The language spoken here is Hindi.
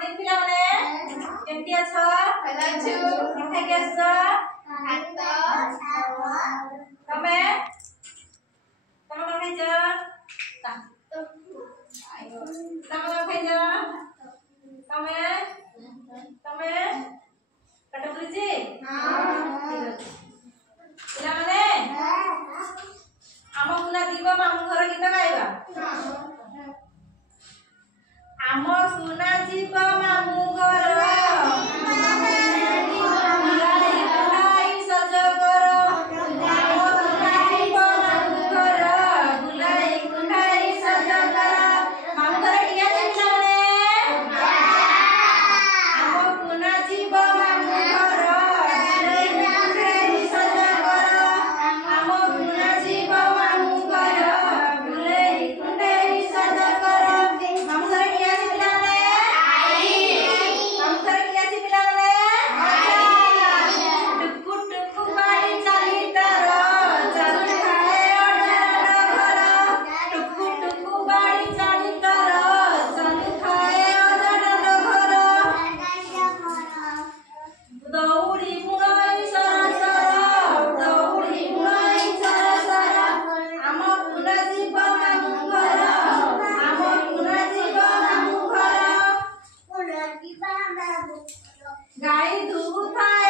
पुणी पिला माने केमती अछ हेलो छु कथा के अछ हात तमे तमे खाइछ तमे खाइछ तमे तमे कट पुलिछि हां पिला माने आम कुना दीप मामू घर गीत गाइबा आम सुना जीव मामू घर गाई दूध खाए